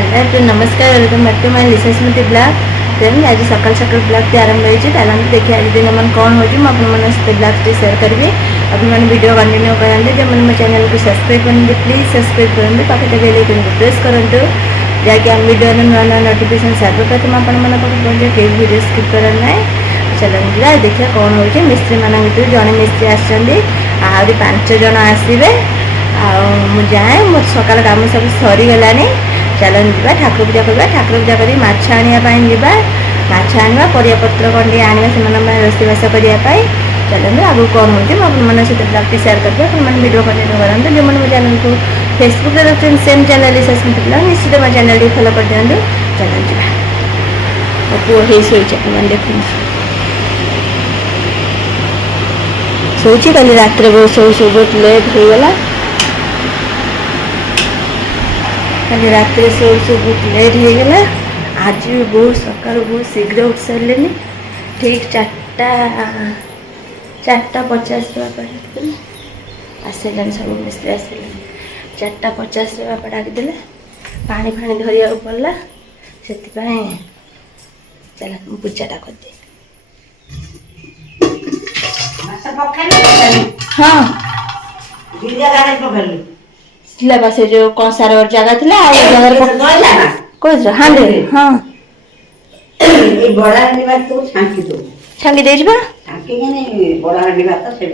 Hello तो नमस्कार welcome back to my Lisa Smriti blog. Friend आज सकाल सकाल ब्लॉग आरंभ होती चलते देखिए आज दिन मन कौन हो सहित ब्लॉग सेयार करी आपने वीडियो कंटिन्यू करते जो मैंने मो चैनल को सब्सक्राइब करेंगे प्लीज सब्सक्राइब करेंगे पाखे बेल आइकन को प्रेस करूँ जहाँकि आम वीडियो नुआ नुआ नोटिफिकेशन सर्वप्रथम आपको पहुँचे कई वीडियो स्किप कर ना चलते देखिए कौन हो मिस्त्री मान भर जड़े मिस्त्री आसरी 5 जन आसवे जाए मोर सकाल कम सब सरीगला चलते जा ठाकुर पूजा करवा ठाकुर पूजा कर माछ आने माछ आना परियापत्र कौन टे आने से रोषेईबास करने चलते आगे कौन हो मैंने ब्लॉग सेयार करते हैं वीडियो कंटिन्यू करते जो मैंने मो चैनल को फेसबुक रखते सेम चैनल लिसा स्मृति ब्लॉग निश्चित मो चैनल फॉलो कर दिखाँ चलते जा पुओ ही शोचे देख शोची कल रात बहुत शो बहुत लेट हो गला कल रात शो बहुत लेट हो गला आज भी बहुत सका बहुत शीघ्र उठ सारे ठीक 4:50 आसला सब मिस्त्री आसला 4:50 बापा डाकिदे पानी फाणी धरिया पड़ा से चल पूजाटा करदे हाँ से जो कंसार जगह थी कौन हाँ हाँ छांगी दे बड़ा हांडी भात से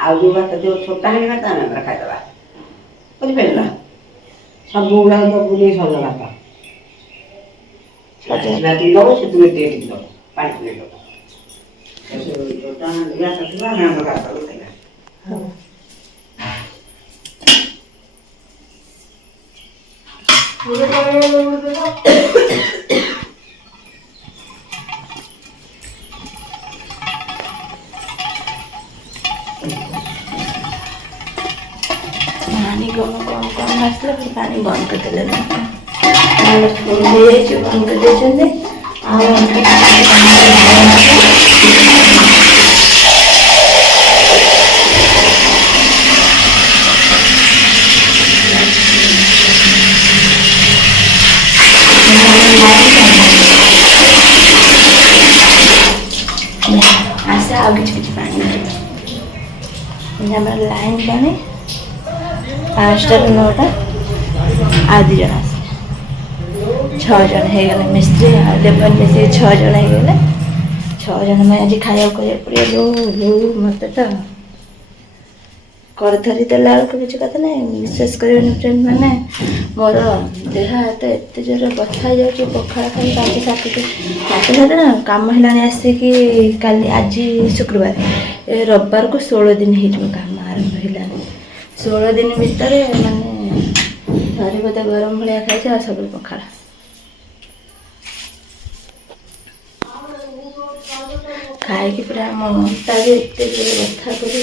आउ जो भात जो छोटा हांडी भात आम खाईदे बुझिपार सब गुड़ा बुले सज भात दब से दब पानी पुरे दब छोटा हांडी भात थी भात खाइला पानी कम आसला फिर पानी बंद करदे बंद कर आसे आ कि पानी लाइन पानी 5टा 9टा आ 2 जन आस 6 जन हो गले मिस्त्री लेबर मिस्त्री 6 जन हो गले 6 जन में आज खाया पड़े लो मत तो कर धरी देला बेलू किसी कथा ना विश्वास कर फ्रेंड मैंने मोर देह हाथ एत जोर बथा जाऊँगी पखाड़ खाई 5-7 ना कम है आसिकी काली आज शुक्रवार रविवार को 16 दिन हो कम आरंभ है 16 दिन भितर माने धरी बोधे गरम भाया खाई सब पखाड़ खाई पूरा मोटा भी एत जोर बथा कर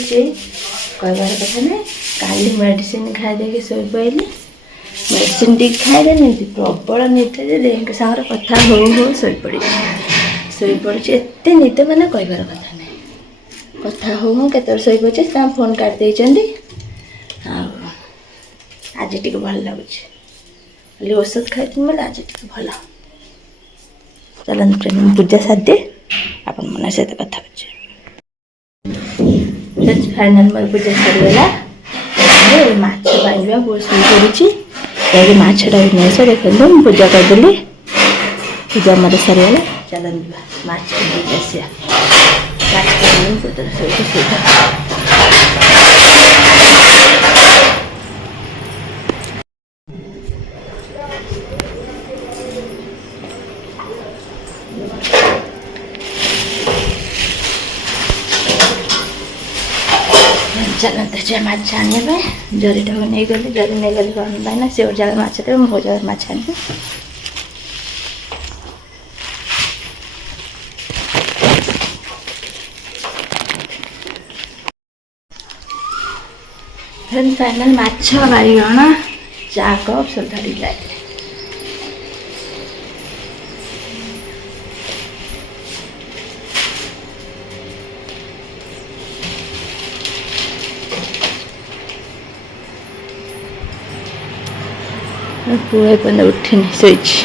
कहबार कथा ना काली मेडिसिन खाई शो पाइली मेडिसिन टी खाइले प्रबल निद देह सागर कथा हो शोपड़ी एत निद मैंने कहबार कथा ना कथा हो केत शोपड़े फोन काटि आज टी भल लगुच खाली औषध खाई बोले आज टी भल चलते प्रेम पूजा साधे आप मन सहित कथा फाइनाल मोर पूजा सरीगला माछ बांधा बहुत शुई पड़ी माछटा भी नहीं आस देखते पूजा करदेली पूजा मोर सरीगला चलते माछ आसिया चलते जे माछ आने जरीटा को नहीं गली जरी नहीं गली कौन ना से जगह माछ थे मुझे जगह माछ आने फाइनल माछ बारिगण चा कप सब धरी लाए ପୁଅ ଏପର୍ଯ୍ୟନ୍ତ ଉଠିନି ଶୋଇଛି।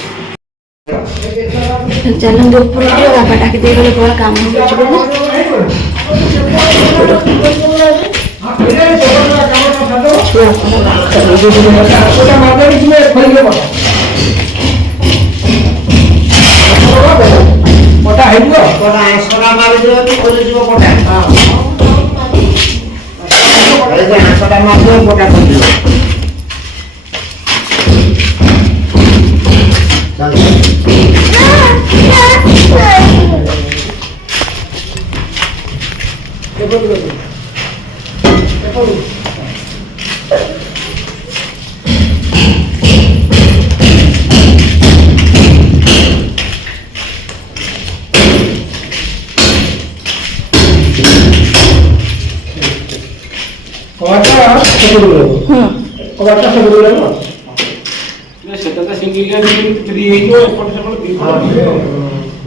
ଚାଲନ୍ତୁ ଉପରକୁ ଯିବା, ବାପା ଡାକି ଦେଇଗଲେ ବଡ଼ କାମ ହେଉଛି ବୋଲି।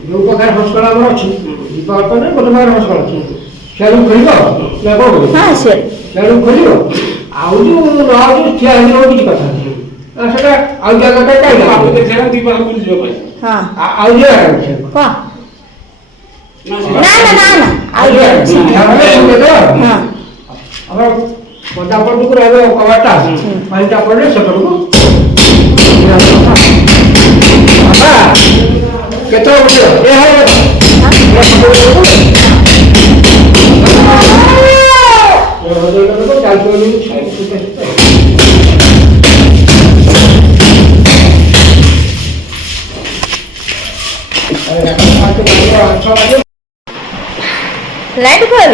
जो प्रकार हस्कल अच्छी गोटे प्रकार हस्कल अच्छी खोल हाँ से खोल आउ जो ठिया किसी कथा सेटा आउ जगह हाँ आउ कौन ना ना ना ना आई हाँ पदापट को रहे कबाटा पानी पड़े सेपट को केतो ए है लाइट खोल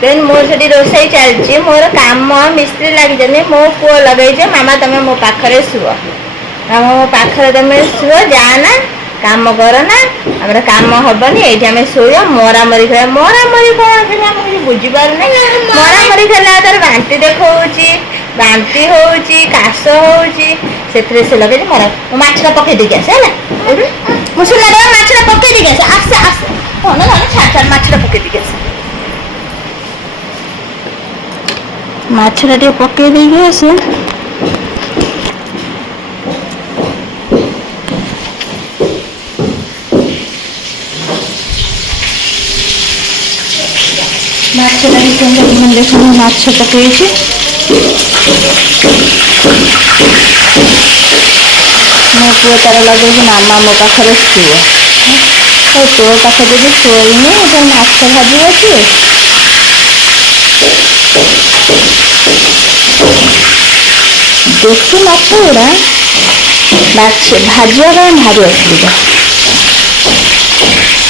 तेन मोर से रोसई चलती मोर काम मिस्त्री लगी मो पुओ लगे मामा तुम मो पाखे शुव मामा मो पाखे तुम शुव जाना काम कर ना आम काम हेनी ये आम शोया मरामरी खेल मरामरी कौन मुझे बुझीपार ना मरामरी खेला तार बांती देखा बांती होची काश होची से लगे मरा माछटा पकई देके आसे मुसुना माछटा पकई देके आसे आसे आसे कौन छाड़ छाड़ माछटा पकई देके आसे माछटा टे पकई देके आसे माछटा देखो माछ पकई मो पुओ तार लगे मामा मो पाखे शुए तो तोर पाखे जब शोनी तो माछ भाजी अच्छे देसी माछ गुड़ा भाजिया भारी असुविधा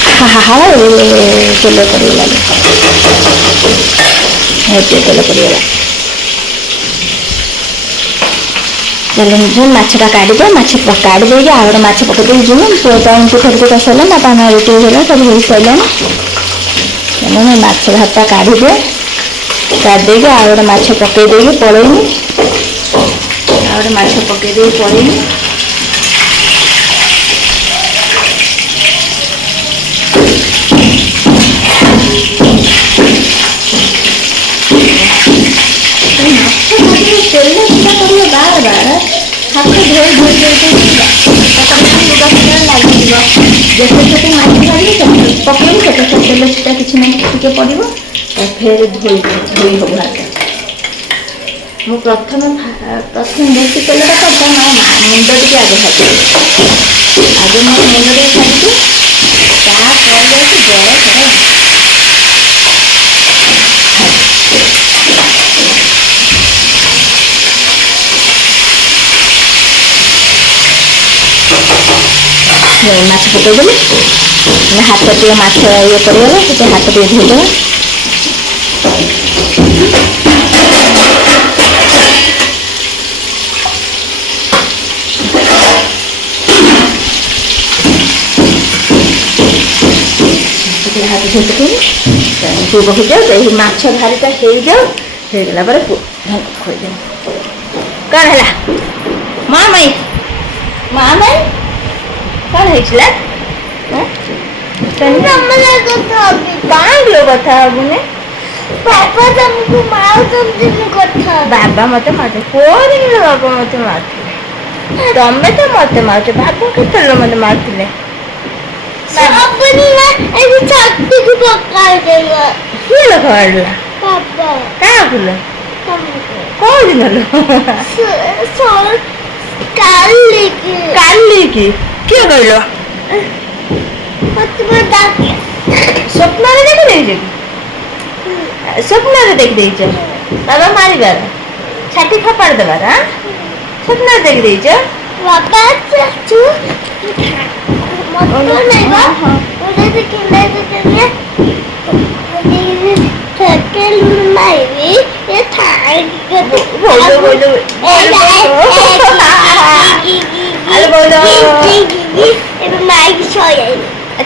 हा तेल पड़गला तेल पड़गला चलो माछटा काढ़ी माछ काढ़ी देगी आ गए माछ पकड़ जी पुओ तो एमती खर्च कर सारे बापा माँ रोटी हो सब हो सारे चलो मैं माछ भातटा काढ़ी दे काढ़ देगी आ गए माछ पकई देगी पलैनी आ गए माछ पकई दे पलैनी तेल सीधा कर बार बार हाथ धोई धोई लुगा लगे जेते से माछ भाजी पकड़ तेल सीधा किसी ना टे पड़ो फिर धोई धोई हम हाथ मु प्रथम बेसी तेल करता मुंड टे आगे भाजी आगे मो मुंड टे भाजी माछ पकईदेली हाथ टे माछ ये पड़गला से हाथ टे धोईदेव हाथ धोई पकई बही जाओ माछ भारीटा हो जाऊला खोईदे कौन है माँ मई माँ मई कौन है कथा हबुने पापा तुमको मार तुमसे कथा बाबा मत मारते कोई बाबा मत मारते ତମେ ତ ମତେ ମାରୁଛ, ବାବୁ କେତେବେଳେ ମତେ ମାରୁଥିଲେ? କିଏ ଲୋକ ମାରିଲା? କାହାକୁ ଲୋ? କୋଉ ଦିନ ଲୋ? କାଲି କି? କିଏ କହିଲ? ସ୍ୱପ୍ନରେ ଦେଖିଦେଇଛ କି? ସ୍ୱପ୍ନରେ ଦେଖିଦେଇଛ ବାବା ମାରିବାର, ଛାତି ଖପାଡ଼ି ଦେବାର? ସ୍ୱପ୍ନରେ ଦେଖିଦେଇଛ?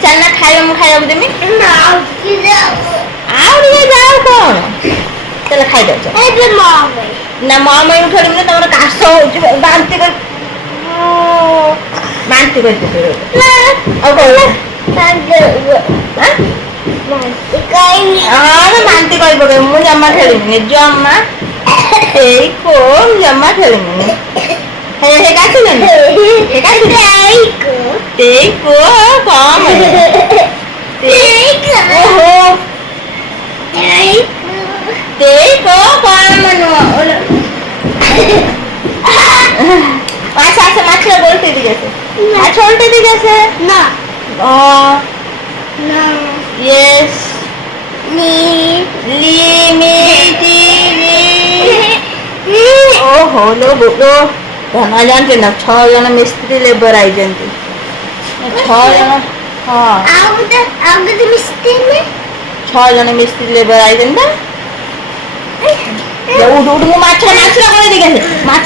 ଚାଲ ଖାଇବା, ମୁଁ ଖାଇବାକୁ ଦେମି। ଆଉ ଟିକେ ଯାଉ କଣ, ଚାଲ ଖାଇଦଉଛ ନା ମଇ ଉଠେଇବି ନା, ତମର କାଶ ହଉଛି, ବାନ୍ତି କରି ଆଉ କଣ ବାନ୍ତି କରି ପକେଇବି। ମୁଁ ଜମା ଖେଳିବିନି, ଜମା ଏଇ କୋଉ ଜମା ଖେଳିବିନି। କାଟିଲେନି କମ মাছ উল্টে দিকে আছে, মাছ উল্টে দিকে আছে না। Yes. ଓହୋ ଲୋ ବୋଲୋ, ଧନ ଜାଣିଛ ନା 6 ଜଣ ମିସ୍ତ୍ରୀ ଲେବର ଆଇଛନ୍ତି। 6 ଜଣ, ହଁ 6 ଜଣ ମିସ୍ତ୍ରୀ ଲେବର ଆଇଛନ୍ତି। ଉଠୁ ମୁଁ ମାଛ କରି ଦେଇକି ଆସେ। ମାଛ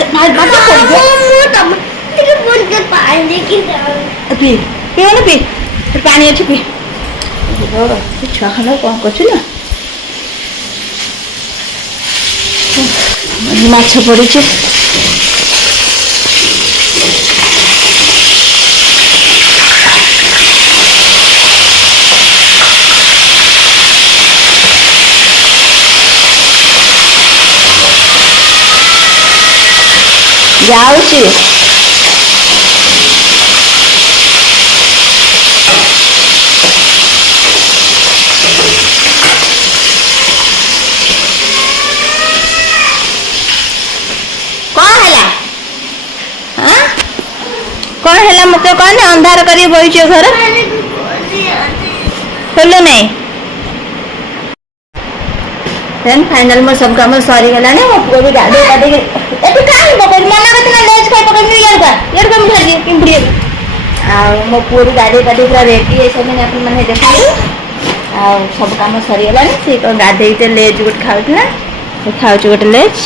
ପିଉନ, ପାଣି ଅଛି ପି। ଛୁଆ ଖଣ୍ଡ କଣ କରୁଛୁ ନା, ମାଛ ପଡିଛି। ଯାଉଛି କଣ ହେଲା ମତେ କହନି, ଅନ୍ଧାର କରି ବଇଛ ଘର ଖୋଲୁ ନାହିଁ। ଫାଇନାଲ ମୋର ସବୁ କାମ ସରିଗଲାଣି। ମୋ ପୁଅ ବି ଗାଧୋଇ ପାଧେଇକି ଏବେ କାହିଁ ପକେଇବି, ମନା କରିଛି ନା ଲେଜ ଖାଇ ପକେଇବି ପିମ୍ପୁଡ଼ି। ଆଉ ମୋ ପୁଅ ବି ଗାଧୋଇ ପାଧେଇ ପୁରା ରେଡି ହେଇସାରିଲାଣି, ଆପଣମାନେ ଦେଖନ୍ତୁ। ଆଉ ସବୁ କାମ ସରିଗଲାଣି। ସେ କଣ ଗାଧେଇତେ ଲେଜ ଗୋଟେ ଖାଉଥିଲା, ଖାଉଛି ଗୋଟେ ଲେଜ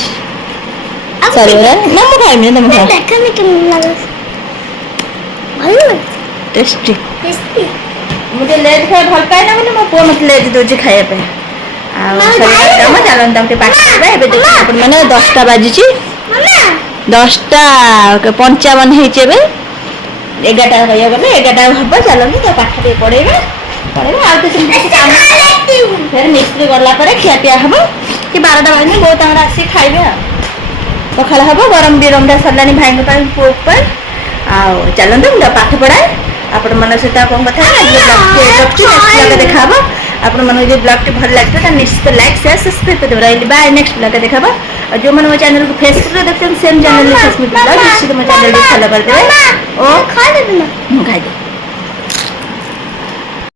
ସରିଗଲାଣି। ନା ମୁଁ ଖାଇବିନି, ତମେ ଖାଅ। ଟେଷ୍ଟି। ମୁଁ ଟିକେ ଲେଜ ଖାଇବା ଭଲ ପାଏ ନା ବୋଲି ମୋ ପୁଅ ମତେ ଲେଜ ଦଉଛି ଖାଇବା ପାଇଁ। ଆଉ ସରିଗଲା କାମ, ଚାଲନ୍ତୁ ତାକୁ ଟିକେ ପାଠ ପଢିବା। ଏବେ ଦେଖନ୍ତୁ ଆପଣମାନେ 10ଟା ବାଜିଛି, 10:55 ହେଇଛି। ଏବେ 11ଟା କହିବାକୁ ଗଲେ 11ଟା ହବ। ଚାଲନ୍ତୁ ତ ପାଠ ଟିକେ ପଢେଇବା। ଆଉ ତ ସେମିତି କିଛି କାମ, ଫେର ମିସ୍ତ୍ରୀ ଗଲା ପରେ ଖିଆପିଆ ହବ କି 12ଟା ବାଜିଲେ ବୋଉ ତାଙ୍କର ଆସିକି ଖାଇବେ। ଆଉ ପଖାଳ ହବ, ଗରମ ବି ରନ୍ଧା ସରିଲାଣି ଭାଇଙ୍କ ପାଇଁ, ପୁଅ ପାଇଁ। ଆଉ ଚାଲନ୍ତୁ ମୁଁ ପାଠ ପଢାଏ। ଆପଣମାନଙ୍କ ସହିତ କଣ କଥା ଦେଖା ହବ। ଆପଣମାନଙ୍କୁ ଯଦି ବ୍ଲଗଟି ଭଲ ଲାଗିବ ତାହେଲେ ନିଶ୍ଚିତ ଲାଇକ୍, ସେୟାର, ସବସ୍କ୍ରାଇବ କରିଦେବେ। ରହିଲି ବାଏ, ନେକ୍ସଟ ବ୍ଲଗରେ ଦେଖା ହବ। ଆଉ ଯେଉଁମାନେ ମୋ ଚ୍ୟାନେଲକୁ ଫେସବୁକରେ ଦେଖୁଛନ୍ତି, ସେମ୍ ଚ୍ୟାନେଲରେ ଫେସବୁକ ନିଶ୍ଚିତ ମୋ ଚ୍ୟାନେଲକୁ ଫଲୋ କରିଦେବେ। ଓ ମୁଁ ଖାଇଦେବି।